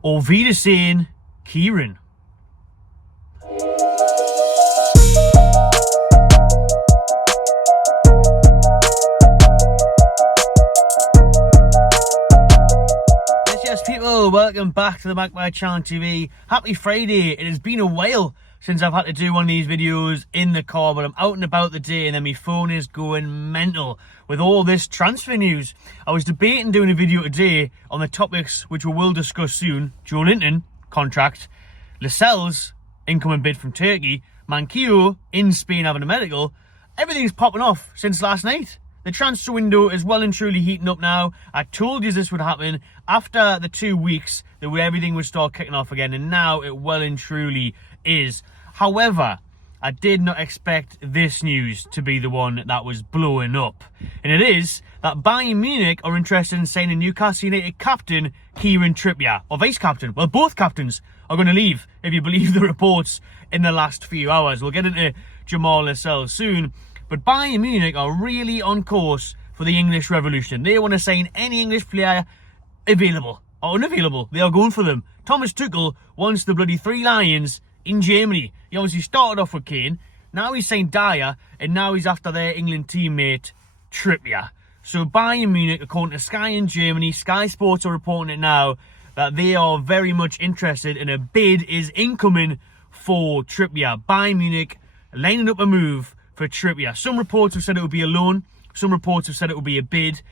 Auf Wiedersehen, Kieran. Yes, people, welcome back to the Magpie Channel TV. Happy Friday. It has been a while since I've had to do one of these videos in the car, but I'm out and about the day and then my phone is going mental with all this transfer news. I was debating doing a video today on the topics which we will discuss soon. Joelinton contract, Lascelles incoming bid from Turkey, Manquillo in Spain having a medical. Everything's popping off since last night. The transfer window is well and truly heating up now. I told you this would happen after the 2 weeks that everything would start kicking off again, and now it well and truly is. However, I did not expect this news to be the one that was blowing up. And it is that Bayern Munich are interested in signing Newcastle United captain Kieran Trippier, or vice captain. Well, both captains are going to leave, if you believe the reports in the last few hours. We'll get into Jamal Lascelles soon. But Bayern Munich are really on course for the English Revolution. They want to sign any English player available or unavailable. They are going for them. Thomas Tuchel wants the bloody Three Lions in Germany. He obviously started off with Kane. Now he's signed Dyer, and now he's after their England teammate Trippier. So Bayern Munich, according to Sky in Germany, Sky Sports are reporting it now, that they are very much interested and a bid is incoming for Trippier. Bayern Munich lining up a move for Trippier. Some reports have said it would be a loan. Some reports have said it would be a bid.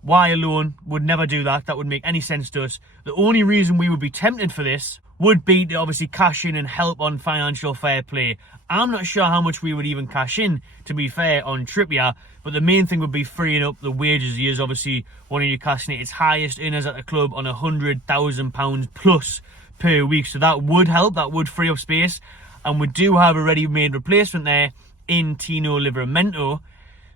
Why a loan? Would never do that. That wouldn't make any sense to us. The only reason we would be tempted for this would be to obviously cash in and help on financial fair play. I'm not sure how much we would even cash in, to be fair, on Trippier, but the main thing would be freeing up the wages. He is obviously one of Newcastle United's highest earners at the club on £100,000 plus per week, so that would help. That would free up space, and we do have a ready-made replacement there in Tino Livramento.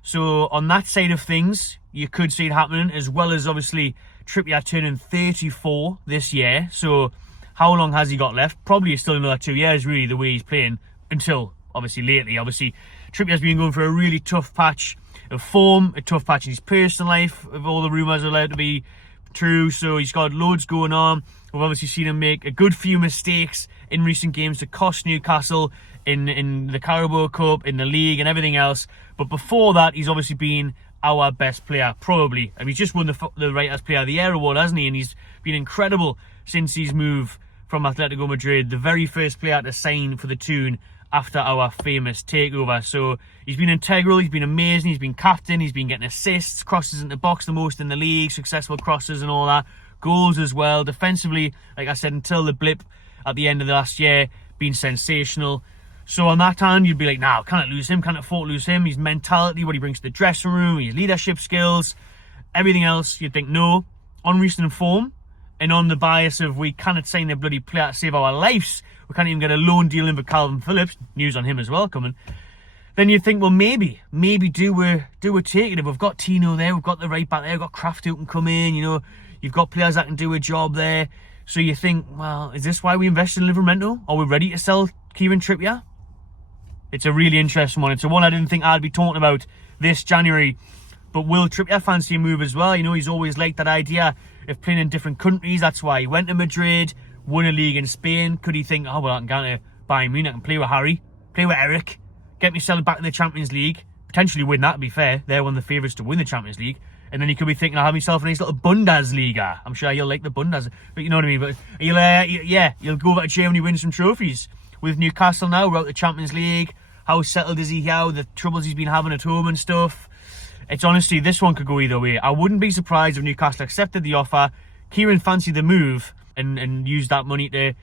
So on that side of things, you could see it happening, as well as obviously Trippier turning 34 this year. So how long has he got left? Probably still another 2 years, really, the way he's playing, until obviously lately. Obviously, Trippier's been going for a really tough patch of form, a tough patch in his personal life, if all the rumours are allowed to be true. So he's got loads going on. We've obviously seen him make a good few mistakes in recent games to cost Newcastle in the Carabao Cup, in the league and everything else. But before that, he's obviously been our best player, probably. And he's just won the Writers' Player of the Year award, hasn't he? And he's been incredible since his move from Atletico Madrid, the very first player to sign for the Toon after our famous takeover. So he's been integral, he's been amazing, he's been captain, he's been getting assists, crosses into the box the most in the league, successful crosses and all that, goals as well. Defensively, like I said, until the blip at the end of the last year, been sensational. So on that hand, you'd be like, nah, can't lose him, can't afford to lose him. His mentality, what he brings to the dressing room, his leadership skills, everything else, you'd think, no. On recent form, and on the bias of we cannot sign a bloody player to save our lives, we can't even get a loan deal in for Kalvin Phillips, news on him as well coming, then you'd think, well, maybe do we take it. If we've got Tino there, we've got the right back there, we've got Kraft who can come in, you know, you've got players that can do a job there. So you think, well, is this why we invested in Livramento? Are we ready to sell Kieran Trippier? It's a really interesting one. It's a one I didn't think I'd be talking about this January. But will Trippier fancy a move as well? You know, he's always liked that idea of playing in different countries. That's why he went to Madrid, won a league in Spain. Could he think, oh, well, I can go to Bayern Munich and play with Harry, play with Eric, get myself back in the Champions League, potentially win that, to be fair. They're one of the favourites to win the Champions League. And then he could be thinking, I'll have myself a nice little Bundesliga. I'm sure you'll like the Bundes, but you know what I mean. But you'll go over to Germany, win some trophies. With Newcastle now, we're out the Champions League. How settled is he here? The troubles he's been having at home and stuff. It's honestly, this one could go either way. I wouldn't be surprised if Newcastle accepted the offer, Kieran fancied the move, and used that money to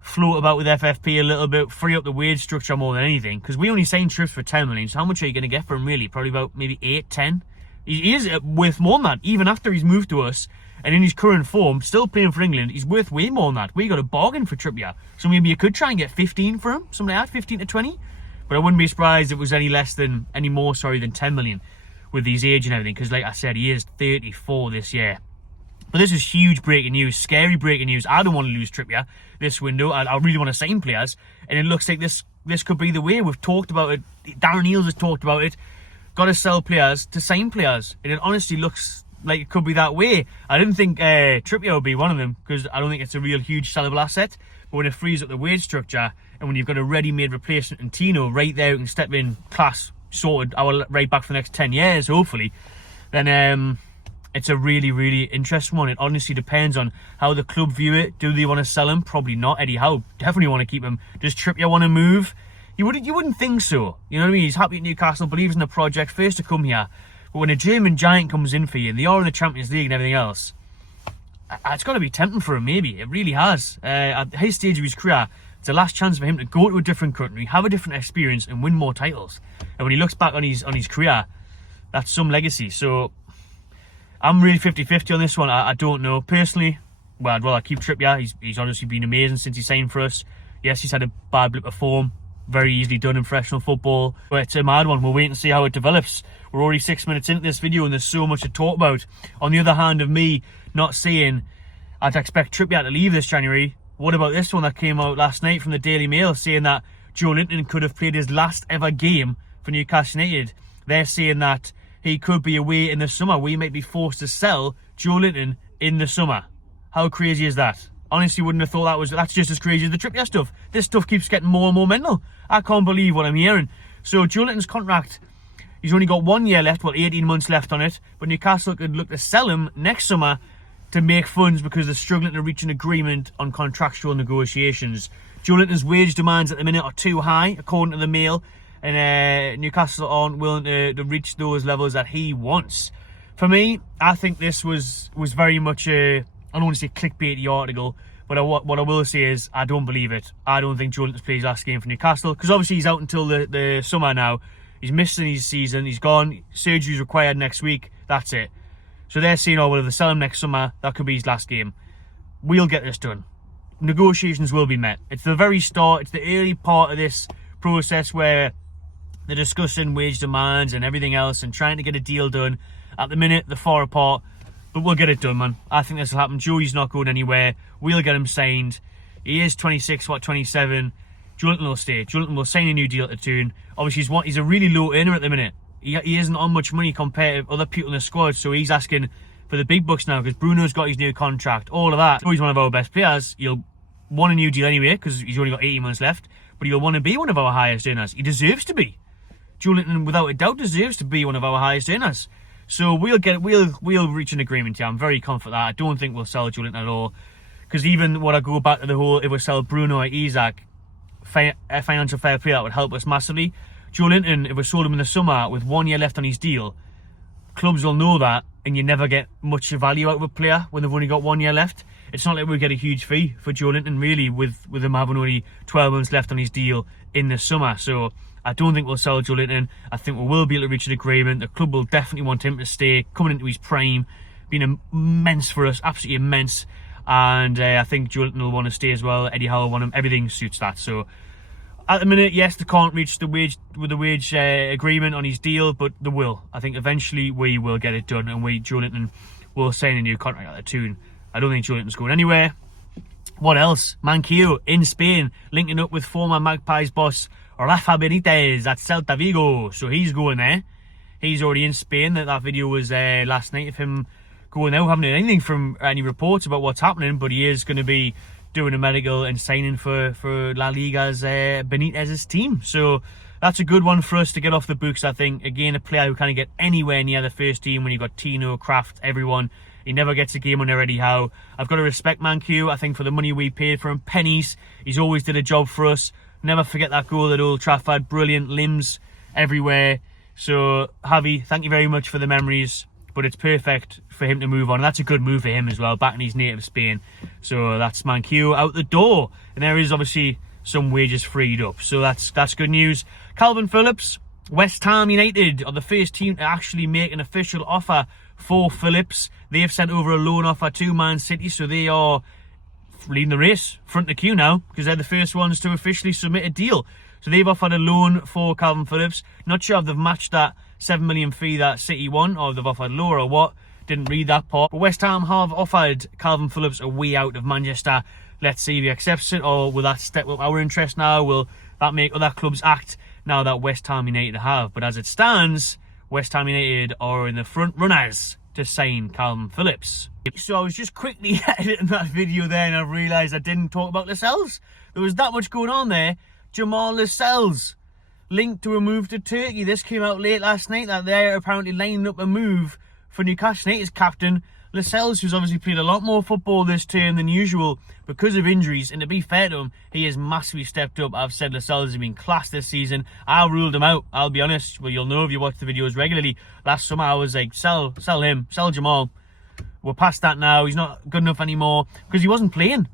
float about with FFP a little bit, free up the wage structure more than anything. Because we only signed Trips for 10 million, so how much are you going to get for him really? Probably about maybe 8, 10. He is worth more than that, even after he's moved to us. And in his current form, still playing for England, he's worth way more than that. We got a bargain for Trippier. So maybe you could try and get 15 for him, something like that, 15 to 20. But I wouldn't be surprised if it was any more than 10 million with his age and everything. Because like I said, he is 34 this year. But this is huge breaking news, scary breaking news. I don't want to lose Trippier this window. I really want to sign players. And it looks like this could be the way. We've talked about it. Darren Eales has talked about it. Got to sell players to sign players. And it honestly looks like it could be that way. I didn't think Trippier would be one of them, because I don't think it's a real huge sellable asset. But when it frees up the wage structure, and when you've got a ready-made replacement in Tino right there who can step in, class, sorted, our right back for the next 10 years, hopefully, then it's a really, really interesting one. It honestly depends on how the club view it. Do they want to sell him? Probably not. Eddie Howe definitely want to keep him. Does Trippier want to move? You wouldn't think so. You know what I mean? He's happy at Newcastle, believes in the project, first to come here. But when a German giant comes in for you, and they are in the Champions League and everything else, it's got to be tempting for him, maybe. It really has. At his stage of his career, it's the last chance for him to go to a different country, have a different experience, and win more titles. And when he looks back on his career, that's some legacy. So I'm really 50-50 on this one. I don't know. Personally, well, I'd rather keep Trippier. He's honestly been amazing since he signed for us. Yes, he's had a bad blip of form. Very easily done in professional football. But it's a mad one. We'll wait and see how it develops. We're already 6 minutes into this video and there's so much to talk about. On the other hand of me not saying I'd expect Trippier to leave this January, what about this one that came out last night from the Daily Mail saying that Joelinton could have played his last ever game for Newcastle United? They're saying that he could be away in the summer. We might be forced to sell Joelinton in the summer. How crazy is that? Honestly, wouldn't have thought that's just as crazy as the Trippier stuff. This stuff keeps getting more and more mental. I can't believe what I'm hearing. So Joelinton's contract, he's only got 1 year left, well, 18 months left on it. But Newcastle could look to sell him next summer to make funds because they're struggling to reach an agreement on contractual negotiations. Joelinton's wage demands at the minute are too high, according to the Mail, and Newcastle aren't willing to reach those levels that he wants. For me, I think this was very much I don't want to say clickbaity article, but what I will say is I don't believe it. I don't think Joelinton's played his last game for Newcastle, because obviously he's out until the summer now. He's missing his season, he's gone, surgery's required next week, that's it. So they're saying, oh, well, if they sell him next summer, that could be his last game. We'll get this done. Negotiations will be met. It's the very start, it's the early part of this process where they're discussing wage demands and everything else and trying to get a deal done. At the minute, they're far apart. But we'll get it done, man. I think this will happen. Joey's not going anywhere. We'll get him signed. He is 26, 27. Joelinton will stay. Joelinton will sign a new deal to Toon. Obviously, he's a really low earner at the minute. He isn't on much money compared to other people in the squad, so he's asking for the big bucks now because Bruno's got his new contract, all of that. He's one of our best players. He'll want a new deal anyway because he's only got 18 months left, but he'll want to be one of our highest earners. He deserves to be. Joelinton, without a doubt, deserves to be one of our highest earners. So we'll reach an agreement here. I'm very confident that. I don't think we'll sell Joelinton at all. Because even when I go back to the whole, if we sell Bruno or Isaac, financial fair play, that would help us massively. Joelinton, if we sold him in the summer with 1 year left on his deal, clubs will know that, and you never get much value out of a player when they've only got 1 year left. It's not like we get a huge fee for Joelinton, really, with him having only 12 months left on his deal in the summer. So I don't think we'll sell Joelinton. I think we will be able to reach an agreement. The club will definitely want him to stay, coming into his prime, being immense for us, absolutely immense. And I think Joelinton will want to stay as well. Eddie Howe will want him. Everything suits that. So at the minute, yes, they can't reach the wage agreement on his deal, but they will. I think eventually we will get it done, and Joelinton will sign a new contract at the Toon. I don't think Joelinton's going anywhere. What else? Manquillo in Spain, linking up with former Magpies boss Rafa Benitez at Celta Vigo. So he's going there. He's already in Spain. That video was last night of him going there. We haven't heard anything from any reports about what's happening, but he is going to be doing a medical and signing for La Liga's Benitez's team. So that's a good one for us to get off the books, I think. Again, a player who can't get anywhere near the first team when you've got Tino, Kraft, everyone. He never gets a game under Eddie Howe. I've got to respect Manquillo. I think for the money we paid for him, pennies, he's always did a job for us. Never forget that goal at Old Trafford. Brilliant, limbs everywhere. So, Javi, thank you very much for the memories. But it's perfect for him to move on. And that's a good move for him as well, back in his native Spain. So that's Manquillo out the door. And there is obviously some wages freed up. So that's good news. Kalvin Phillips, West Ham United are the first team to actually make an official offer for Phillips. They have sent over a loan offer to Man City. So they are leading the race, front of the queue now, because they're the first ones to officially submit a deal. So they've offered a loan for Kalvin Phillips. Not sure if they've matched that 7 million fee that City won, or if they've offered lower or what. Didn't read that part. But West Ham have offered Kalvin Phillips a way out of Manchester. Let's see if he accepts it, or will that step up our interest now? Will that make other clubs act now that West Ham United have? But as it stands, West Ham United are in the front runners to sign Kalvin Phillips. So I was just quickly editing that video there and I realised I didn't talk about Lascelles. There was that much going on there. Lascelles linked to a move to Turkey. This came out late last night that they're apparently lining up a move for Newcastle United's captain Lascelles, who's obviously played a lot more football this term than usual because of injuries, and to be fair to him, he has massively stepped up. I've said Lascelles has been class this season. I ruled him out, I'll be honest. Well, you'll know if you watch the videos regularly. Last summer I was like, sell him, sell Jamal. We're past that now. He's not good enough anymore because he wasn't playing.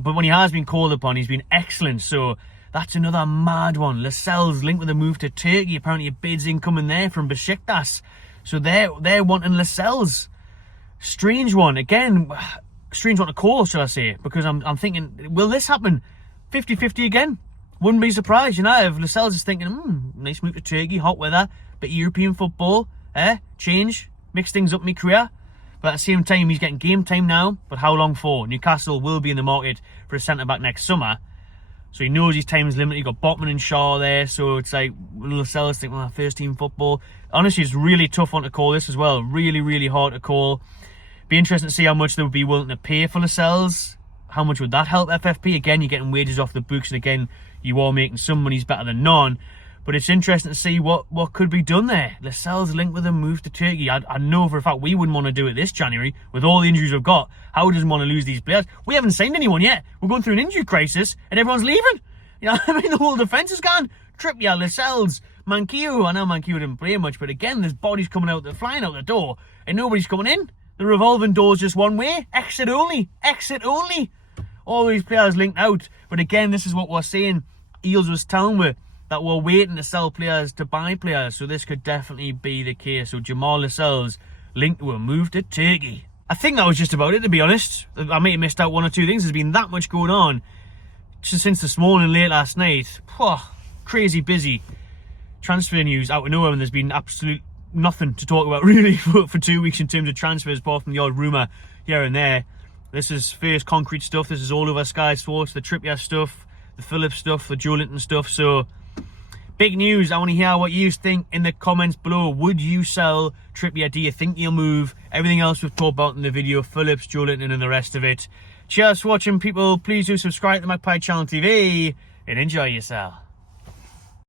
But when he has been called upon, he's been excellent. So that's another mad one. Lascelles linked with a move to Turkey. Apparently a bid's incoming there from Besiktas. So they're wanting Lascelles. Strange one. Again, strange one to call, shall I say. Because I'm thinking, will this happen? 50-50 again? Wouldn't be surprised, you know, if Lascelles is thinking, nice move to Turkey, hot weather, bit of European football, change, mix things up in my career. But at the same time, he's getting game time now. But how long for? Newcastle will be in the market for a centre-back next summer. So he knows his time is limited. You've got Botman and Shaw there. So it's like, Lascelles think, well, first team football. Honestly, it's a really tough one to call this as well. Really, really hard to call. Be interesting to see how much they would be willing to pay for Lascelles. How much would that help FFP? Again, you're getting wages off the books. And again, you are making some money's better than none. But it's interesting to see what could be done there. Lascelles linked with a move to Turkey. I know for a fact we wouldn't want to do it this January with all the injuries we've got. Howard doesn't want to lose these players. We haven't signed anyone yet. We're going through an injury crisis and everyone's leaving. You know what I mean? The whole defence is gone. Trippier, Lascelles, Manquillo. I know Manquillo didn't play much, but again, there's bodies coming out, they're flying out the door and nobody's coming in. The revolving door's just one way. Exit only. Exit only. All these players linked out. But again, this is what we're saying. Eels was telling me that we're waiting to sell players to buy players, so this could definitely be the case. So Lascelles linked to a move to Turkey. I think that was just about it, to be honest. I may have missed out one or two things. There's been that much going on just since this morning, late last night. Crazy busy. Transfer news out of nowhere, and there's been absolute nothing to talk about really for 2 weeks in terms of transfers, apart from the odd rumour here and there. This is first concrete stuff. This is all over Sky Sports, the Trippier stuff, the Phillips stuff, the Joelinton stuff. So big news. I want to hear what you think in the comments below. Would you sell Trippier? Do you think he'll move? Everything else we've talked about in the video, Phillips, Joelinton and the rest of it. Cheers for watching, people. Please do subscribe to Magpie Channel TV and enjoy yourself.